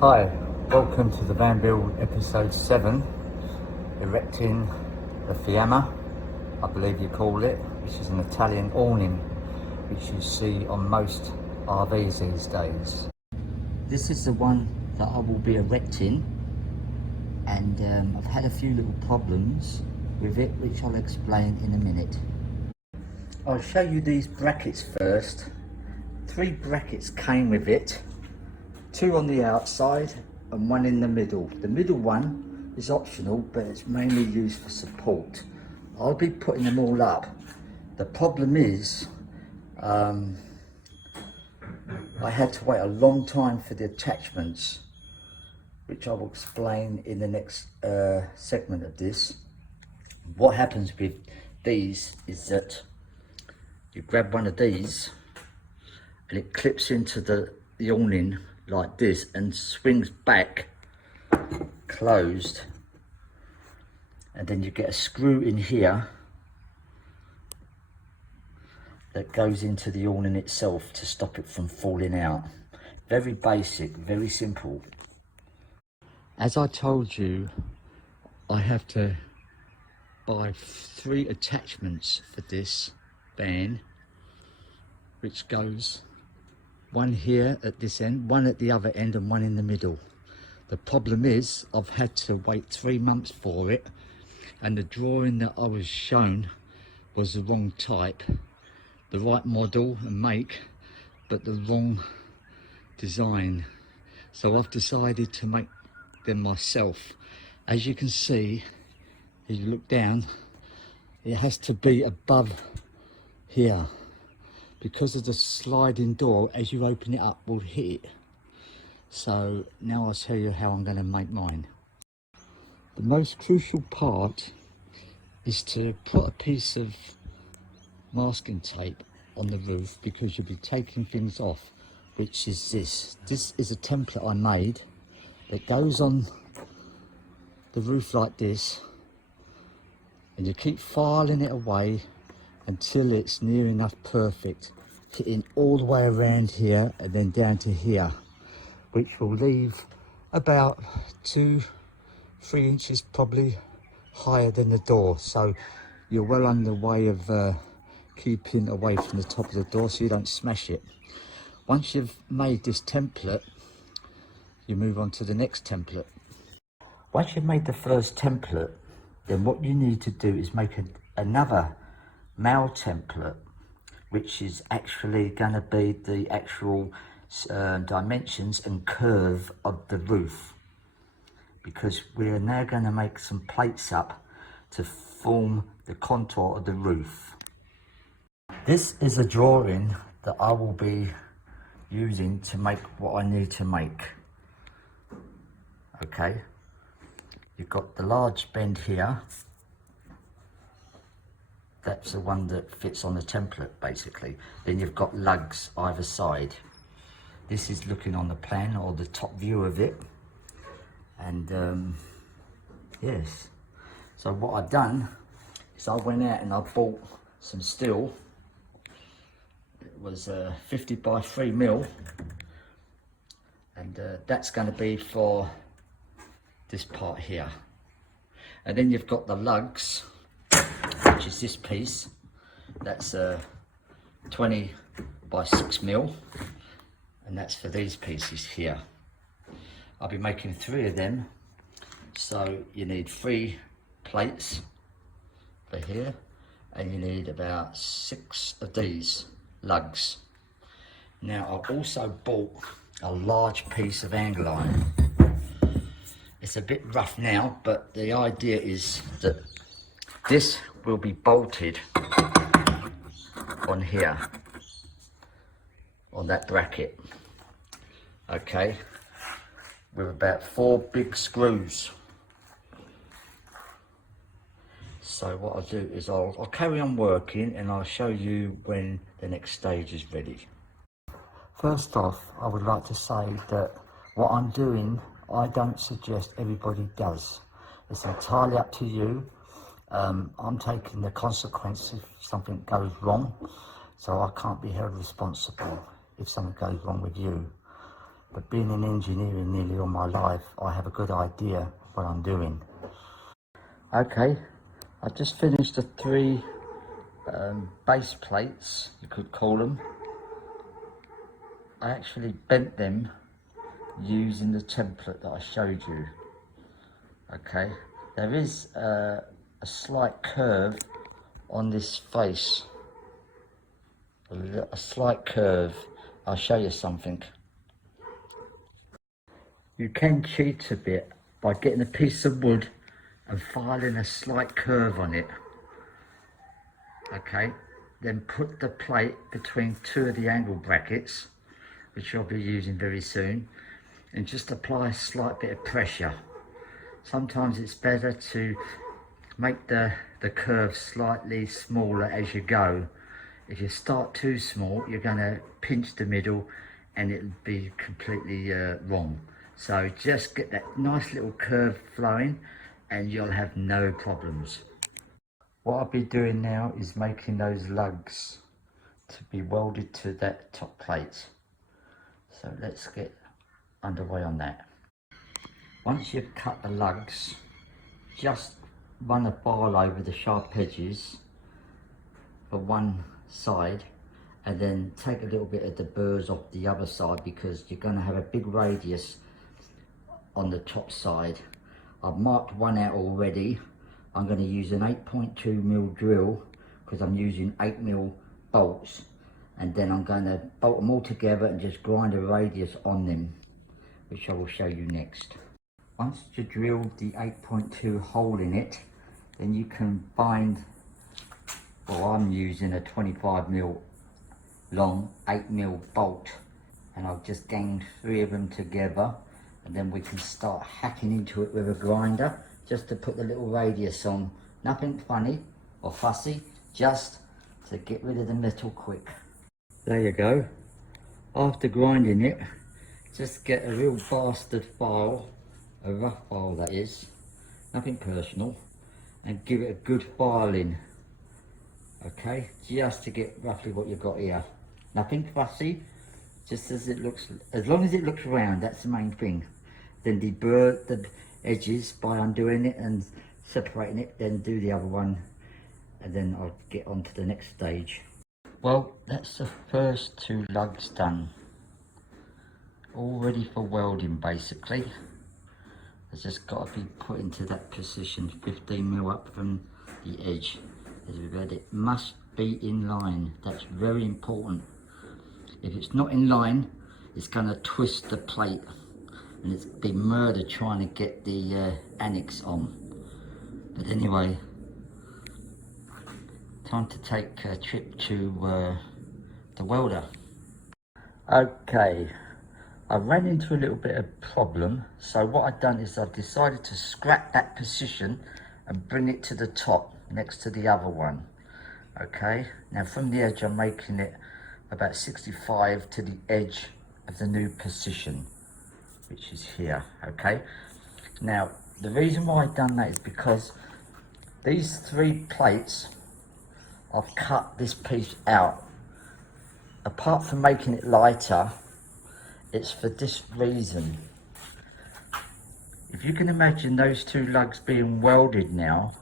Hi, welcome to the van build episode 7, erecting the Fiamma, I believe you call it, which is an Italian awning which you see on most RVs these days. This is the one that I will be erecting, and I've had a few little problems with it which I'll explain in a minute. I'll show you these brackets first. 3 brackets came with it. 2 on the outside and 1 in the middle. The middle one is optional, but it's mainly used for support. I'll be putting them all up. The problem is, I had to wait a long time for the attachments, which I will explain in the next segment of this. What happens with these is that you grab one of these and it clips into the awning like this and swings back closed, and then you get a screw in here that goes into the awning itself to stop it from falling out. Very basic, very simple. As I told you, I have to buy 3 attachments for this van, which goes 1 here at this end, 1 at the other end, and 1 in the middle. The problem is I've had to wait 3 months for it, and the drawing that I was shown was the wrong type, the right model and make, but the wrong design. So I've decided to make them myself. As you can see, if you look down, it has to be above here, because of the sliding door. As you open it up, will hit it. So now I'll tell you how I'm going to make mine. The most crucial part is to put a piece of masking tape on the roof, because you'll be taking things off, which is this. This is a template I made that goes on the roof like this, and you keep filing it away until it's near enough perfect, hitting all the way around here and then down to here, which will leave about 2-3 inches probably higher than the door. So you're well on the way of keeping away from the top of the door so you don't smash it. Once you've made this template, you move on to the next template. Once you've made the first template, then what you need to do is make another male template, which is actually going to be the actual dimensions and curve of the roof, because we're now going to make some plates up to form the contour of the roof. This is a drawing that I will be using to make what I need to make. Okay, you've got the large bend here. That's the one that fits on the template, basically. Then you've got lugs either side. This is looking on the plan, or the top view of it. And yes, so what I've done is I went out and I bought some steel. It was 50 by 3 mil, and that's going to be for this part here. And then you've got the lugs, which is this piece. That's 20 by 6 mil, and that's for these pieces here. I'll be making 3 of them, so you need 3 plates for here, and you need about 6 of these lugs. Now I've also bought a large piece of angle iron. It's a bit rough now, but the idea is that this will be bolted on here, on that bracket, okay, with about 4 big screws. So what I'll do is I'll carry on working, and I'll show you when the next stage is ready. First off, I would like to say that what I'm doing, I don't suggest everybody does. It's entirely up to you. I'm taking the consequences if something goes wrong, so I can't be held responsible if something goes wrong with you. but being in engineering nearly all my life, I have a good idea what I'm doing. Okay, I just finished the 3 base plates, you could call them. I actually bent them using the template that I showed you. Okay, there is a slight curve on this face, a slight curve. I'll show you something. You can cheat a bit by getting a piece of wood and filing a slight curve on it. Okay, then put the plate between 2 of the angle brackets, which I'll be using very soon, and just apply a slight bit of pressure. Sometimes it's better to make the curve slightly smaller as you go. If you start too small, you're going to pinch the middle and it'll be completely wrong. So just get that nice little curve flowing and you'll have no problems. What I'll be doing now is making those lugs to be welded to that top plate. So let's get underway on that. Once you've cut the lugs, just run a file over the sharp edges for one side and then take a little bit of the burrs off the other side, because you're going to have a big radius on the top side. I've marked one out already. I'm going to use an 8.2mm drill because I'm using 8mm bolts, and then I'm going to bolt them all together and just grind a radius on them, which I will show you next. Once you drill the 8.2 hole in it, then you can find, well, I'm using a 25mm long 8mm bolt, and I've just ganged 3 of them together, and then we can start hacking into it with a grinder just to put the little radius on. Nothing funny or fussy, just to get rid of the metal quick. There you go. After grinding it, just get a real bastard file, a rough file that is, nothing personal, and give it a good filing. Okay, just to get roughly what you've got here. Nothing fussy, just as it looks, as long as it looks round, that's the main thing. Then deburr the edges by undoing it and separating it, then do the other one, and then I'll get on to the next stage. Well, that's the first 2 lugs done. All ready for welding basically. It's just got to be put into that position, 15mm up from the edge. As we've had, it must be in line. That's very important. If it's not in line, it's going to twist the plate, and it's be murder trying to get the annex on. But anyway, time to take a trip to the welder. Okay, I ran into a little bit of problem, so what I've done is I've decided to scrap that position and bring it to the top next to the other one. Okay, now from the edge I'm making it about 65 to the edge of the new position, which is here. Okay, now the reason why I've done that is because these 3 plates, I've cut this piece out. Apart from making it lighter, it's for this reason. If you can imagine those 2 lugs being welded now,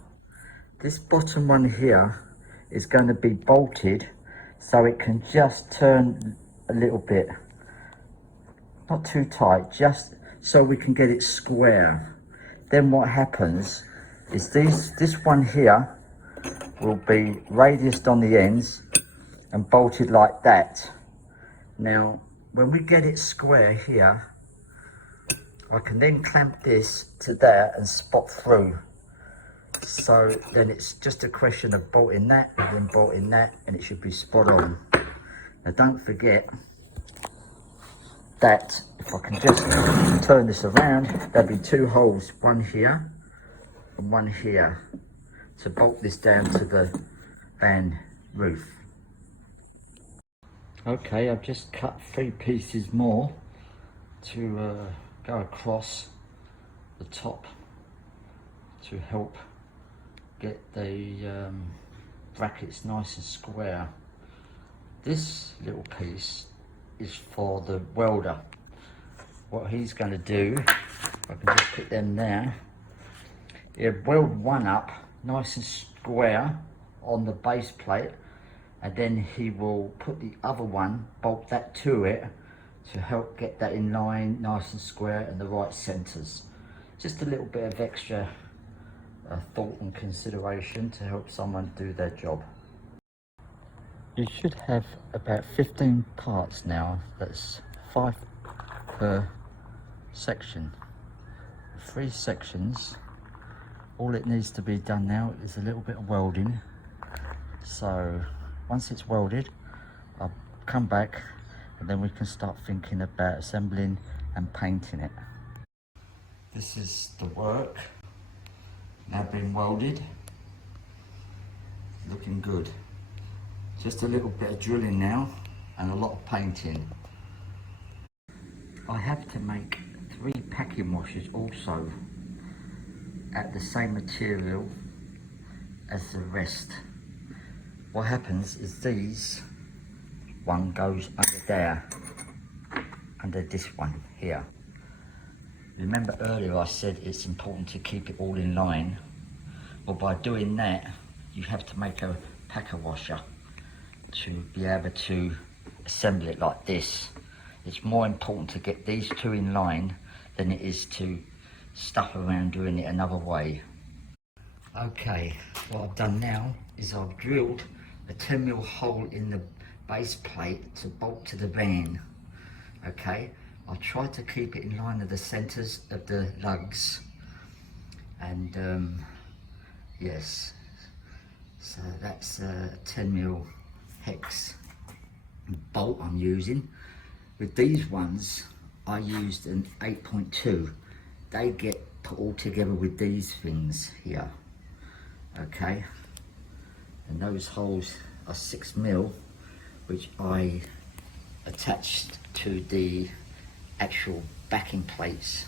this bottom one here is going to be bolted so it can just turn a little bit, not too tight, just so we can get it square. Then what happens is this one here will be radiused on the ends and bolted like that. Now when we get it square here, I can then clamp this to there and spot through. So then it's just a question of bolting that and then bolting that, and it should be spot on. Now don't forget that if I can just turn this around, there'll be 2 holes, one here and one here, to bolt this down to the van roof. Okay, I've just cut 3 pieces more to go across the top to help get the brackets nice and square. This little piece is for the welder. what he's going to do, I can just put them there. He'll weld one up nice and square on the base plate, and then he will put the other one, bolt that to it to help get that in line, nice and square, and the right centres. Just a little bit of extra thought and consideration to help someone do their job. You should have about 15 parts now. That's 5 per section. 3 sections. All it needs to be done now is a little bit of welding. So once it's welded, I'll come back and then we can start thinking about assembling and painting it. This is the work now being welded. Looking good. Just a little bit of drilling now and a lot of painting. I have to make 3 packing washers also at the same material as the rest. What happens is these, one goes under there, under this one here. Remember earlier I said it's important to keep it all in line. Well, by doing that, you have to make a packer washer to be able to assemble it like this. It's more important to get these 2 in line than it is to stuff around doing it another way. Okay, what I've done now is I've drilled a 10mm hole in the base plate to bolt to the van. Okay, I'll try to keep it in line with the centres of the lugs, and yes, so that's a 10mm hex bolt I'm using. With these ones I used an 8.2. They get put all together with these things here, okay, and those holes are 6mm, which I attached to the actual backing plates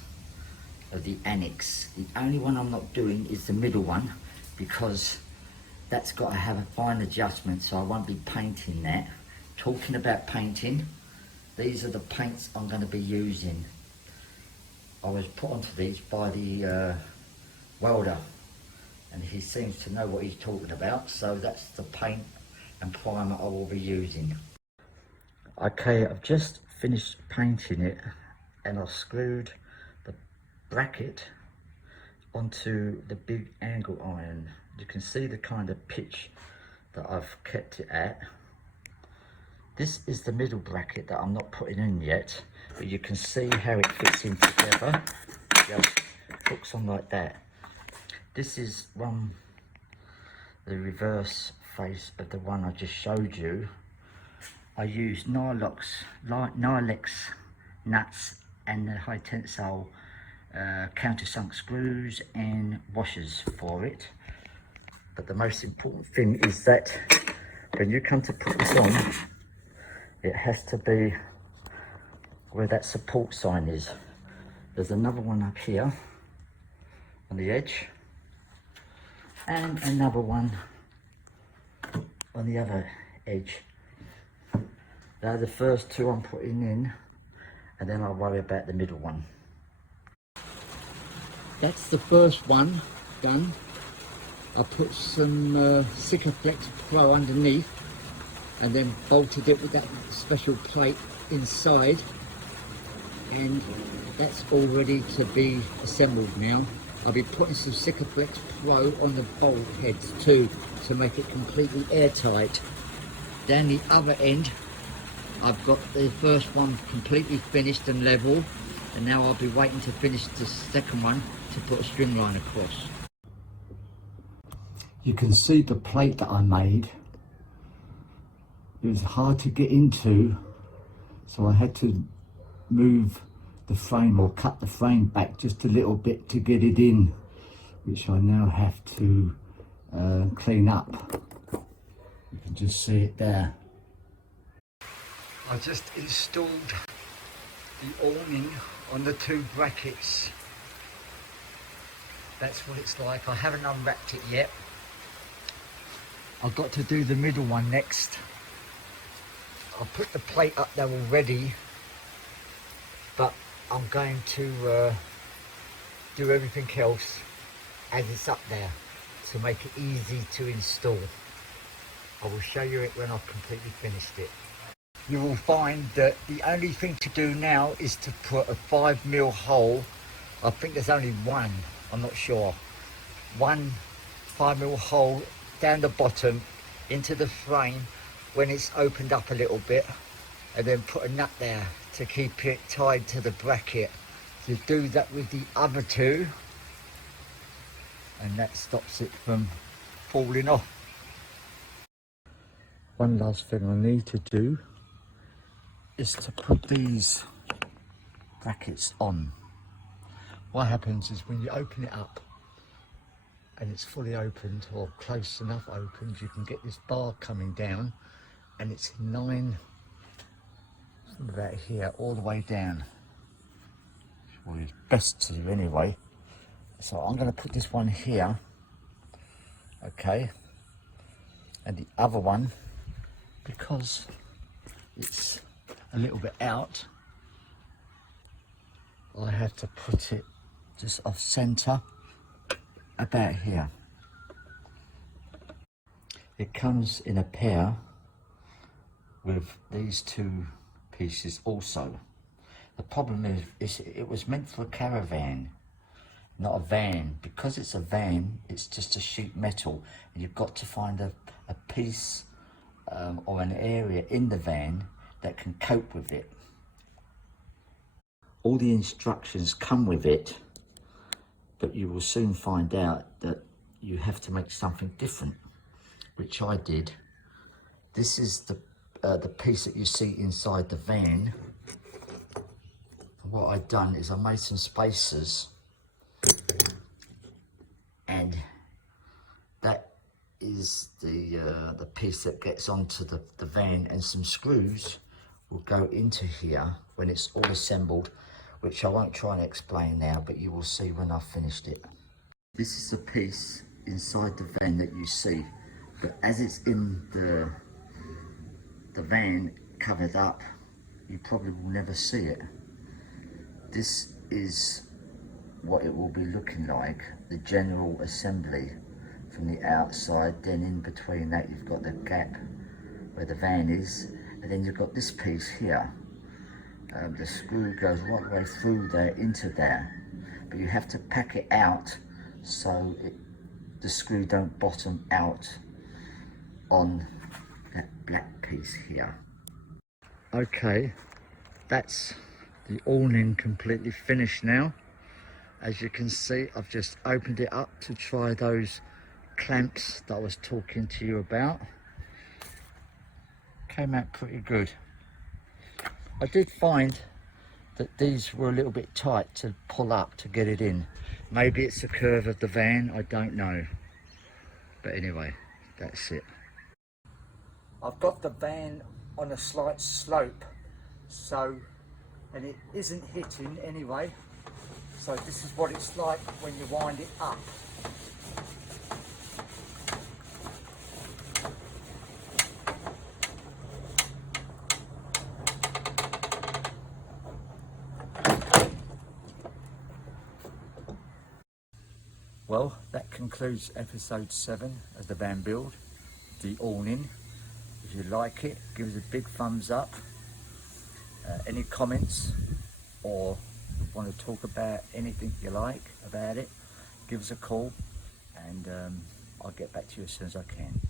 of the annex. The only one I'm not doing is the middle one, because that's got to have a fine adjustment, so I won't be painting that. Talking about painting, these are the paints I'm going to be using. I was put onto these by the welder, and he seems to know what he's talking about, so that's the paint and primer I will be using. Okay, I've just finished painting it, and I've screwed the bracket onto the big angle iron. You can see the kind of pitch that I've kept it at. This is the middle bracket that I'm not putting in yet, but you can see how it fits in together. Just hooks on like that. This is the reverse face of the one I just showed you. I used Nylex nuts and the high tensile countersunk screws and washers for it. But the most important thing is that when you come to put this on, it has to be where that support sign is. There's another one up here on the edge, and another one on the other edge. They're the first 2 I'm putting in, and then I'll worry about the middle one. That's the first one done. I put some Sikaflex Pro underneath, and then bolted it with that special plate inside, and that's all ready to be assembled now. I'll be putting some Sikaflex Pro on the bolt heads too, to make it completely airtight. Down the other end, I've got the first one completely finished and level, and now I'll be waiting to finish the second one to put a string line across. You can see the plate that I made. It was hard to get into, so I had to move the frame, or cut the frame back just a little bit to get it in, which I now have to clean up. You can just see it there. I just installed the awning on the 2 brackets. That's what it's like. I haven't unwrapped it yet. I've got to do the middle one next. I'll put the plate up there already, but I'm going to do everything else as it's up there to make it easy to install. I will show you it when I've completely finished it. You will find that the only thing to do now is to put a 5mm hole. I think there's only one, I'm not sure. One 5mm hole down the bottom into the frame when it's opened up a little bit, and then put a nut there to keep it tied to the bracket. You do that with the other two, and that stops it from falling off. One last thing I need to do is to put these brackets on. What happens is when you open it up and it's fully opened or close enough opened, you can get this bar coming down, and it's 9 from about here all the way down. Well, it's best to do anyway. So I'm going to put this one here, okay, and the other one, because it's a little bit out, I have to put it just off center about here. It comes in a pair with these two pieces also. The problem is it was meant for a caravan, not a van. Because it's a van, it's just a sheet metal, and you've got to find a piece or an area in the van that can cope with it. All the instructions come with it, but you will soon find out that you have to make something different, which I did. This is the piece that you see inside the van. What I've done is I made some spacers, and that is the piece that gets onto the van, and some screws will go into here when it's all assembled, which I won't try and explain now, but you will see when I've finished it. This is the piece inside the van that you see, but as it's in the van covered up, you probably will never see it. This is what it will be looking like, the general assembly from the outside. Then in between that you've got the gap where the van is, and then you've got this piece here. The screw goes right the way through there into there, but you have to pack it out so the screw don't bottom out on that black piece here. Okay, that's the awning completely finished now. As you can see, I've just opened it up to try those clamps that I was talking to you about. Came out pretty good. I did find that these were a little bit tight to pull up to get it in. Maybe it's the curve of the van, I don't know. But anyway, that's it. I've got the van on a slight slope, and it isn't hitting anyway. So this is what it's like when you wind it up. Well, that concludes episode 7 of the van build, the awning. If you like it, give us a big thumbs up. Any comments, or want to talk about anything you like about it, give us a call, and I'll get back to you as soon as I can.